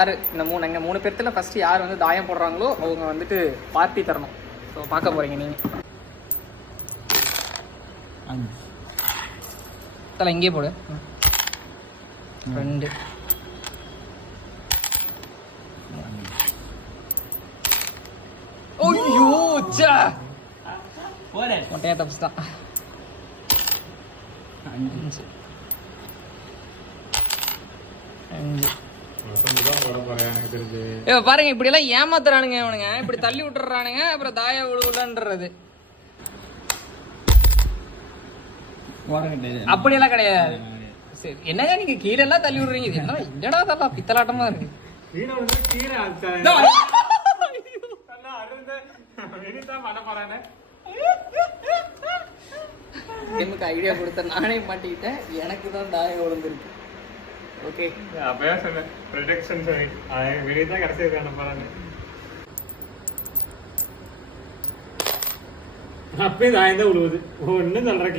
யார் இந்த எங்கள் 3 பேர்த்துல ஃபஸ்ட்டு யார் வந்து தாயம் போடுறாங்களோ அவங்க வந்துட்டு பார்ட்டி தரணும். ஸோ பார்க்க போகிறீங்க நீங்கள். தலை இங்கே போடு. 2 ஐயோ சா மொட்டையா தப்ஸ் தான். 5 பாருங்க இப்படி எல்லாம் ஏமாத்துறானுங்க இவனுங்க. இப்படி தள்ளி விட்டுறானுங்க, அப்புறம் தாயா விழுவுலன்றது. அப்படியெல்லாம் கிடையாது. சரி என்னங்க நீங்க கீழே எல்லாம் தள்ளி விடுறீங்க? இது என்ன என்னடா தள்ளா பித்தலாட்டமா இருக்கு. எனக்கு ஐடியா கொடுத்த நானே மாட்டிக்கிட்டேன். எனக்கு தான் தாயம் விழுந்துருக்கு. ஓகே அப்பயே சொன்னேன் ப்ரொடெக்ஷன் சொல்லி வெளியே தான் கடைசி அனுப்புறாங்க. அப்பயே தாயம் தான் விழுவுது. ஒன்றும் சொல்றதுக்கு இல்லை.